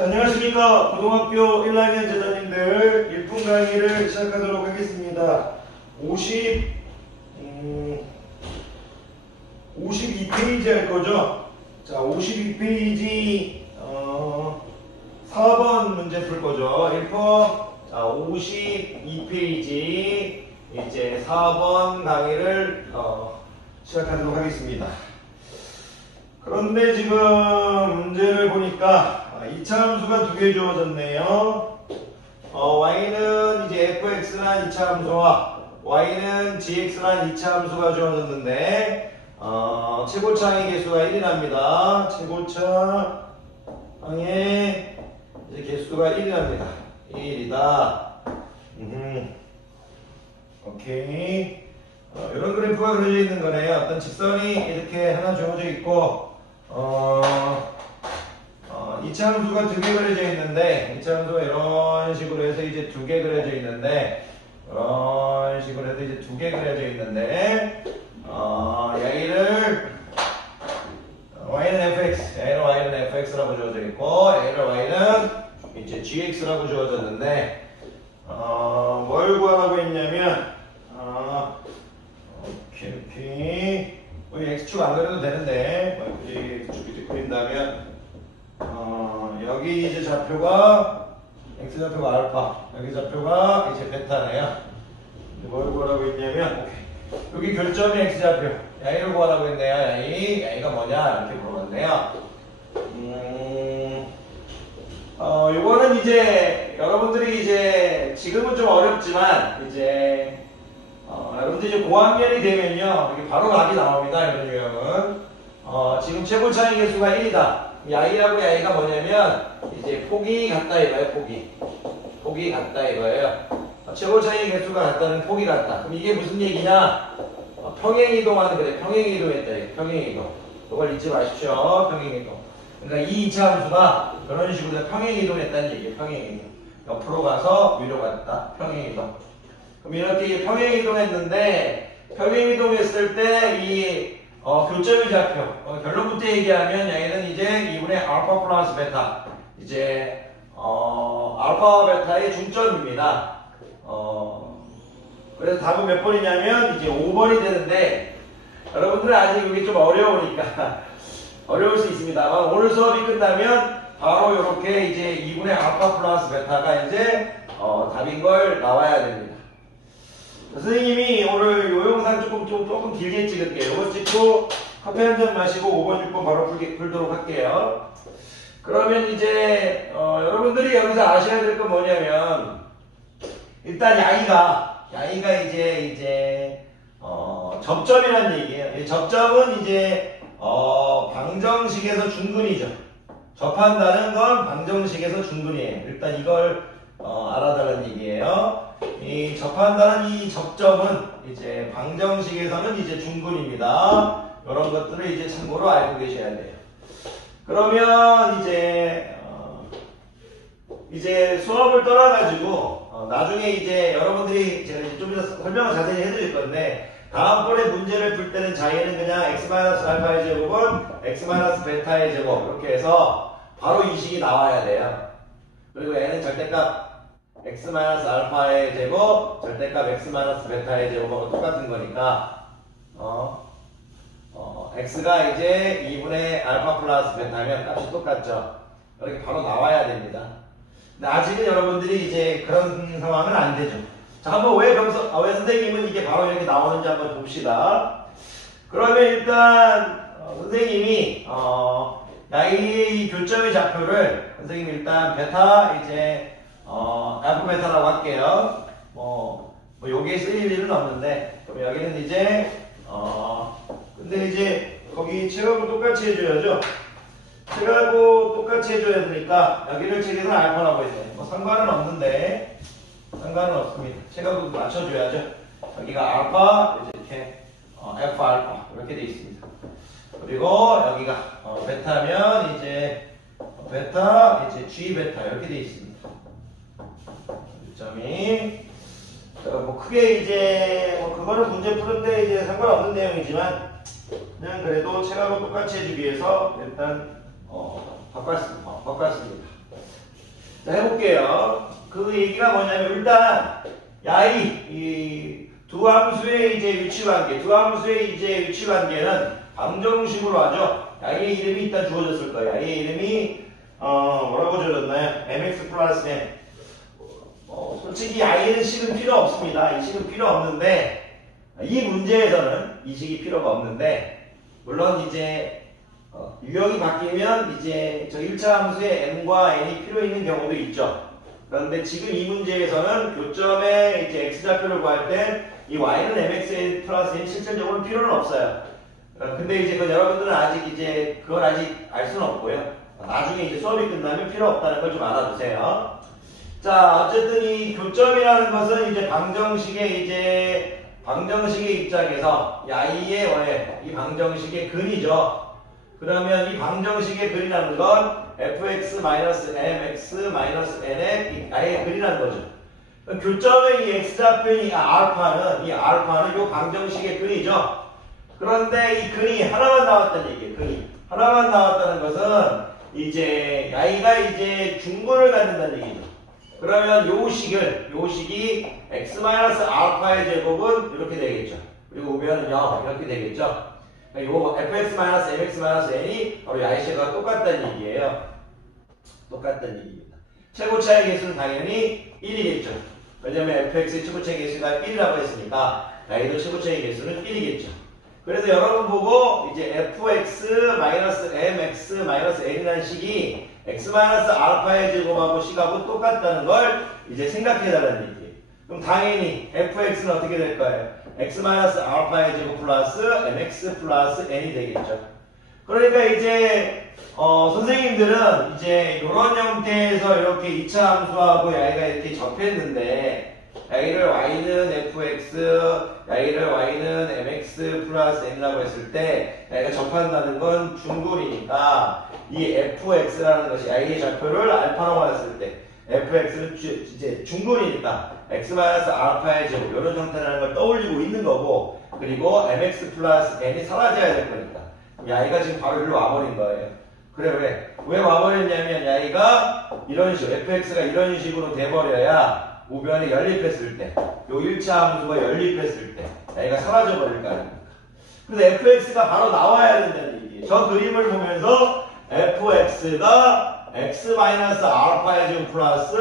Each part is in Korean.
자, 안녕하십니까. 고등학교 1학년 제자님들 1분 강의를 시작하도록 하겠습니다. 52페이지 할 거죠. 자, 52페이지 4번 문제 풀 거죠. 1번. 자, 52페이지 이제 4번 강의를 시작하도록 하겠습니다. 그런데 지금 문제를 보니까 2차 함수가 두 개 주어졌네요. y는 이제 fx란 2차 함수와 y는 gx란 2차 함수가 주어졌는데 최고차항의 개수가 1이 납니다. 최고차항의 이제 개수가 1이 납니다. 1이다. 오케이. 이런 그래프가 그려져 있는 거네요. 어떤 직선이 이렇게 하나 주어져 있고 2차 함수가 두 개 그려져 있는데 2차 함수가 이런 식으로 해서 이제 두 개 그려져 있는데 이런 식으로 해서 이제 두 개 그려져 있는데 y는 fx, y는 fx라고 주어져 있고 y는 이제 gx라고 주어졌는데 뭘 구하라고 했냐면 오케이 x축 안 그려도 되는데 x축 이제 그린다면 여기 이제 좌표가 x좌표가 알파, 여기 좌표가 이제 베타네요. 뭘 구하라고 했냐면 여기 교점이 x좌표, y를 구하라고 했네요. y가 뭐냐 이렇게 물어봤네요. 요거는 이제 여러분들이 이제 지금은 좀 어렵지만 이제 여러분들 이제 고학년이 되면요 이게 바로 답이 나옵니다. 이런 유형은 지금 최고차항의 개수가 1이다. y하고 y가 뭐냐면 이제 폭이 같다 이거예요. 폭이 같다 이거예요. 최고차항의 개수가 같다는 폭이 같다. 그럼 이게 무슨 얘기냐? 평행이동하는 거래. 평행이동했다 이거. 평행이동. 이걸 잊지 마십시오. 평행이동. 그러니까 이 2차 함수가 그런 식으로 평행이동했다는 얘기예요. 평행이동. 옆으로 가서 위로 갔다. 평행이동. 그럼 이렇게 평행이동했는데 평행이동했을 때 이 교점이 잡혀. 결론부터 얘기하면 얘는 이제 2분의 알파 플러스 베타. 이제 알파와 베타의 중점입니다. 그래서 답은 몇 번이냐면 이제 5번이 되는데 여러분들은 아직 이게 좀 어려우니까 어려울 수 있습니다만 오늘 수업이 끝나면 바로 이렇게 이제 2분의 알파 플러스 베타가 이제 답인 걸 나와야 됩니다. 선생님이 오늘 요 영상 조금 길게 찍을게요. 이거 찍고 커피 한 잔 마시고 5번, 6번 바로 풀도록 할게요. 그러면 이제 여러분들이 여기서 아셔야 될 건 뭐냐면 일단 y가 이제 접점이라는 얘기예요. 이 접점은 이제 방정식에서 중근이죠. 접한다는 건 방정식에서 중근이에요. 일단 이걸 알아달라는 얘기예요. 이 접한다는 이 접점은 이제 방정식에서는 이제 중근입니다. 이런 것들을 이제 참고로 알고 계셔야 돼요. 그러면 이제 수업을 떠나가지고 나중에 이제 여러분들이 제가 이제 좀 이따 설명을 자세히 해드릴 건데 다음번에 문제를 풀 때는 자기는 그냥 x-알파의 제곱은 x-베타의 제곱 이렇게 해서 바로 이 식이 나와야 돼요. 그리고 얘는 절대값 x-알파의 제곱, 절대값 x-베타의 제곱하고 똑같은 거니까 x가 이제 2분의 알파 플러스 베타면 값이 똑같죠. 이렇게 바로 나와야 됩니다. 근데 아직은 여러분들이 이제 그런 상황은 안 되죠. 자, 한번 왜 선생님은 이게 바로 이렇게 나오는지 한번 봅시다. 그러면 일단 선생님이 이 교점의 좌표를 선생님이 일단 베타 이제 f 베타라고 할게요. 여기에 쓰일 일은 없는데 그럼 여기는 이제 근데 이제 거기 책하고 똑같이 해줘야죠. 책하고 똑같이 해줘야 되니까 여기를 책에서는 알파라고 했어요. 상관은 없는데 상관은 없습니다. 책하고 맞춰줘야죠. 여기가 알파 이렇게 f 알파 이렇게 돼 있습니다. 그리고 여기가 베타면 이제 베타 이제 g 베타 이렇게 돼 있습니다. 점이 크게 이제 그거는 문제 푸는데 이제 상관없는 내용이지만 그냥 그래도 책하고 똑같이 해주기 위해서 일단 바꿨습니다. 자, 해볼게요. 그 얘기가 뭐냐면 일단 야이 이 두 함수의 이제 위치관계, 두 함수의 이제 위치관계는 방정식으로 하죠. 야이의 이름이 일단 주어졌을 거예요. 야이의 이름이 뭐라고 주어졌나요? mx 플러스 n. 솔직히 야이는 식은 필요 없습니다. 이 식은 필요 없는데 이 문제에서는 이 식이 필요가 없는데 물론 이제 유형이 바뀌면 이제 저 1차 함수의 m과 n이 필요 있는 경우도 있죠. 그런데 지금 이 문제에서는 교점에 이제 x좌표를 구할 때 이 y는 mx 플러스 n 실질적으로 필요는 없어요. 근데 이제 여러분들은 아직 이제 그걸 아직 알 수는 없고요. 나중에 이제 수업이 끝나면 필요 없다는 걸 좀 알아두세요. 자, 어쨌든 이 교점이라는 것은 이제 방정식의 입장에서 야이의 원래 이 방정식의 근이죠. 그러면 이 방정식의 근이라는 건 fx-mx-n의 야이의 근이라는 거죠. 교점의 이 x좌표인 이 알파는 이 방정식의 근이죠. 그런데 이 근이 하나만 나왔다는 얘기예요. 근이 하나만 나왔다는 것은 이제 야이가 이제 중근을 갖는다는 얘기죠. 그러면 요 식이 x-알파의 제곱은 이렇게 되겠죠. 그리고 우변은 0 이렇게 되겠죠. 요 fx-mx-n이 바로 야이식과 똑같다는 얘기예요. 똑같다는 얘기입니다. 최고차의 개수는 당연히 1이겠죠. 왜냐면 fx의 최고차의 개수가 1이라고 했으니까 야이도 최고차의 개수는 1이겠죠. 그래서 여러분 보고 이제 fx-mx-n이라는 식이 x-알파의 제곱하고 식하고 똑같다는 걸 이제 생각해달라는 얘기예요. 그럼 당연히 fx는 어떻게 될 거예요? x-알파의 제곱 플러스 mx 플러스 n이 되겠죠. 그러니까 이제 선생님들은 이제 이런 형태에서 이렇게 2차 함수하고 야이가 이렇게 접했는데 야이를 y는 fx, 야이를 y는 mx 플러스 n이라고 했을 때 야이가 접한다는 건 중근이니까 이 fx라는 것이 야이의 좌표를 알파라고 했을 때 fx는 이제 중근이니까 x-알파의 제곱 이런 형태라는 걸 떠올리고 있는 거고 그리고 mx 플러스 n이 사라져야 될 거니까 야이가 지금 바로 일로 와버린 거예요. 그래 왜 와버렸냐면 야이가 이런 식으로 fx가 이런 식으로 돼버려야 우변에 연립했을 때 요 1차 함수가 연립했을 때 야이가 사라져 버릴 거 아닙니까? 그래서 fx가 바로 나와야 된다는 얘기예요. 저 그림을 보면서 fx가 x-알파의 제곱 플러스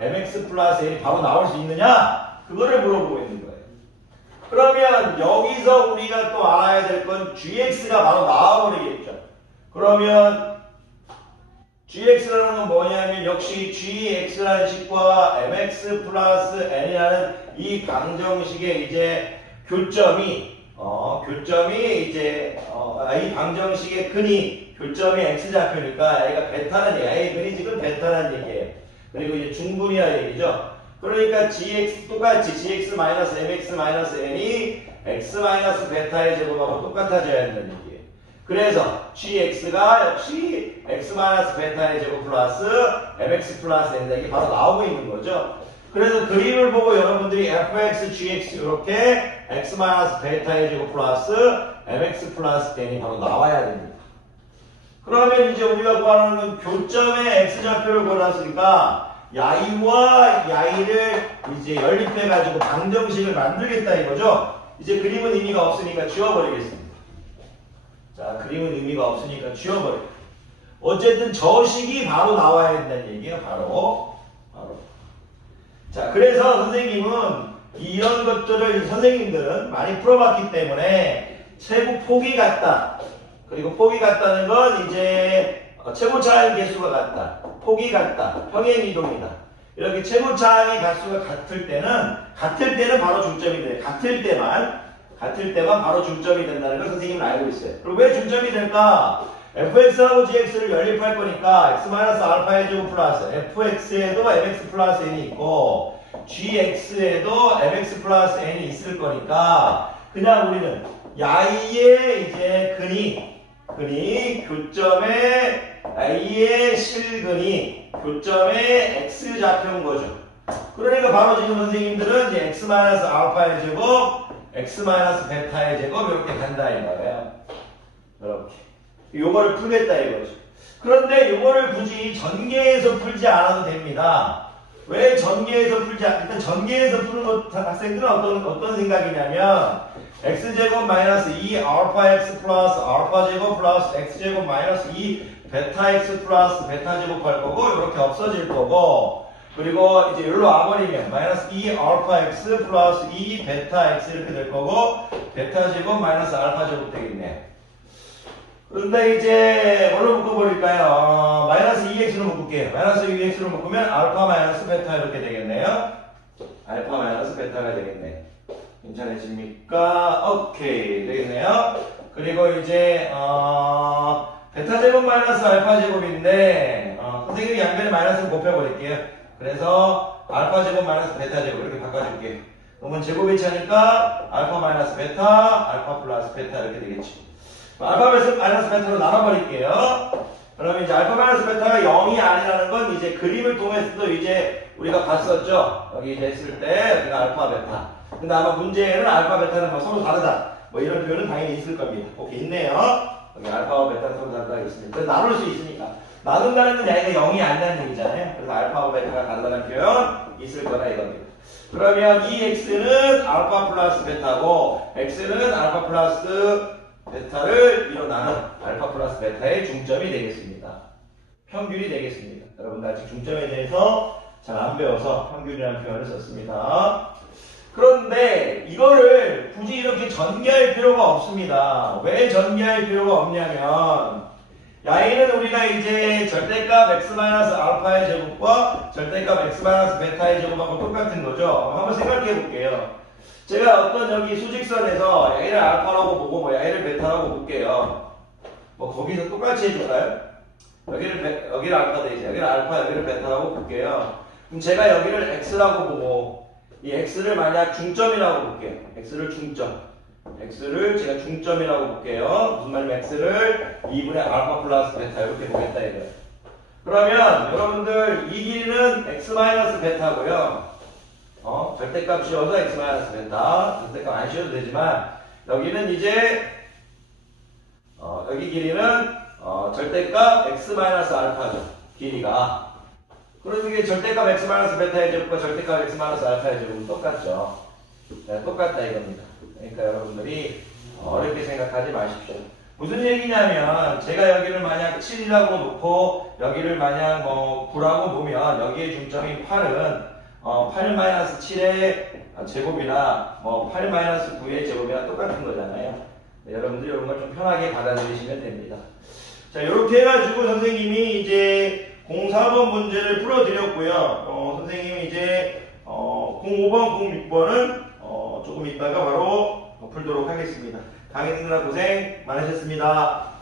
mx 플러스 n이 바로 나올 수 있느냐? 그거를 물어보고 있는 거예요. 그러면 여기서 우리가 또 알아야 될 건 gx가 바로 나와버리겠죠. 그러면 gx라는 건 뭐냐면 역시 gx라는 식과 mx 플러스 n이라는 이 방정식의 이제 교점이 이제 이 방정식의 근이 교점이 x좌표니까 얘가 베타는 얘의 근이 지금 베타는 얘기예요. 그리고 이제 중근이라는 얘기죠. 그러니까 gx 똑같이 gx-mx-n이 x-베타의 제곱하고 똑같아져야 한다는 얘기예요. 그래서 gx가 역시 x-베타의 제곱 플러스 mx 플러스 n인데 이게 바로 나오고 있는 거죠. 그래서 그림을 보고 여러분들이 fx, gx 이렇게 x-베타의 제곱 플러스 mx 플러스 n이 바로 나와야 됩니다. 그러면 이제 우리가 구하는 건 교점의 x좌표를 골랐으니까 야이와 야이를 이제 연립해가지고 방정식을 만들겠다 이거죠. 이제 그림은 의미가 없으니까 지워버리겠습니다. 자, 그림은 의미가 없으니까 지워버려. 어쨌든 저 식이 바로 나와야 된다는 얘기예요. 바로. 자, 그래서 선생님은 이런 것들을 선생님들은 많이 풀어봤기 때문에 최고 폭이 같다. 그리고 폭이 같다는 건 이제 최고차항 개수가 같다. 폭이 같다. 평행이동이다. 이렇게 최고차항의 개수가 같을 때는 바로 중점이 돼요. 같을 때만 바로 중점이 된다는 걸 선생님은 알고 있어요. 그럼 왜 중점이 될까? fx하고 gx를 연립할 거니까 x-알파의 제곱 플러스 fx에도 mx 플러스 n이 있고 gx에도 mx 플러스 n이 있을 거니까 그냥 우리는 야이의 이제 근이 교점의 A의 실근이 교점의 x좌표인 거죠. 그러니까 바로 지금 선생님들은 이제 x-알파의 제곱, x-베타의 제곱 이렇게 간다 이거예요. 이렇게. 요거를 풀겠다 이거죠. 그런데 이거를 굳이 전개해서 풀지 않아도 됩니다. 왜 전개해서 일단 전개해서 푸는 것, 학생들은 어떤 생각이냐면, x제곱 마이너스 2 알파 x 플러스 알파 제곱 플러스 x제곱 마이너스 2 베타 x 플러스 베타 제곱 할 거고, 이렇게 없어질 거고, 그리고 이제 여기로 와버리면 마이너스 2 알파 x 플러스 2 베타 x 이렇게 될 거고, 베타 제곱 마이너스 알파 제곱 되겠네. 그런데 이제 뭘로 묶어버릴까요? 마이너스 2x로 묶을게요. 마이너스 2x로 묶으면 알파 마이너스 베타 이렇게 되겠네요. 알파 마이너스 베타가 되겠네. 괜찮으십니까? 오케이 되겠네요. 그리고 이제 베타 제곱 마이너스 알파 제곱인데 선생님이 양변에 마이너스를 곱해버릴게요. 그래서 알파 제곱 마이너스 베타 제곱 이렇게 바꿔줄게요. 그러면 제곱이 차니까 알파 마이너스 베타, 알파 플러스 베타 이렇게 되겠지. 알파 마이너스 베타로 나눠버릴게요. 그러면 이제 알파 마이너스 베타가 0이 아니라는 건 이제 그림을 통해서도 이제 우리가 봤었죠. 여기 이제 했을 때 여기가 알파 베타. 근데 아마 문제에는 알파 베타는 뭐 서로 다르다. 뭐 이런 표현은 당연히 있을 겁니다. 오케이 있네요. 여기 알파와 베타는 서로 다르다 있습니다. 그래서 나눌 수 있으니까. 나눈다는 건 얘가 0이 아니라는 얘기잖아요. 그래서 알파와 베타가 다르다는 표현 있을 거다 이겁니다. 그러면 이 x는 알파 플러스 베타고 x는 알파 플러스 베타를 일어나는 알파 플러스 베타의 중점이 되겠습니다. 평균이 되겠습니다. 여러분들 아직 중점에 대해서 잘 안 배워서 평균이라는 표현을 썼습니다. 그런데 이거를 굳이 이렇게 전개할 필요가 없습니다. 왜 전개할 필요가 없냐면 야이는 우리가 이제 절대값 x-알파의 제곱과 절대값 x-베타의 제곱하고 똑같은 거죠. 한번 생각해 볼게요. 제가 어떤 여기 수직선에서 야이를 알파라고 보고 뭐 야이를 베타라고 볼게요. 뭐 거기서 똑같이 해줄까요? 여기를 알파 되지. 여기를 알파, 여기를 베타라고 볼게요. 그럼 제가 여기를 x라고 보고 이 x를 만약 중점이라고 볼게요. x를 중점. x를 제가 중점이라고 볼게요. 무슨 말이면 x를 2분의 알파 플러스 베타 이렇게 보겠다 이거예요. 그러면 여러분들 이 길이는 x-베타고요. 절대값 씌워서 x-베타. 절대값 안 씌워도 되지만 여기는 이제 여기 길이는 절대값 x-알파죠. 길이가. 그래서 이게 절대값 x-베타의 제곱과 절대값 x-알파의 제곱은 똑같죠. 네, 똑같다 이겁니다. 그러니까 여러분들이 어렵게 생각하지 마십시오. 무슨 얘기냐면 제가 여기를 만약 7이라고 놓고 여기를 만약 뭐 9라고 보면 여기에 중점인 8은 8-7의 제곱이나 뭐 8-9의 제곱이나 똑같은 거잖아요. 네, 여러분들 이런 걸 좀 편하게 받아들이시면 됩니다. 자, 이렇게 해가지고 선생님이 이제 04번 문제를 풀어드렸고요. 선생님이 이제 05번, 06번은 조금 있다가 바로 풀도록 하겠습니다. 강의 듣느라 고생 많으셨습니다.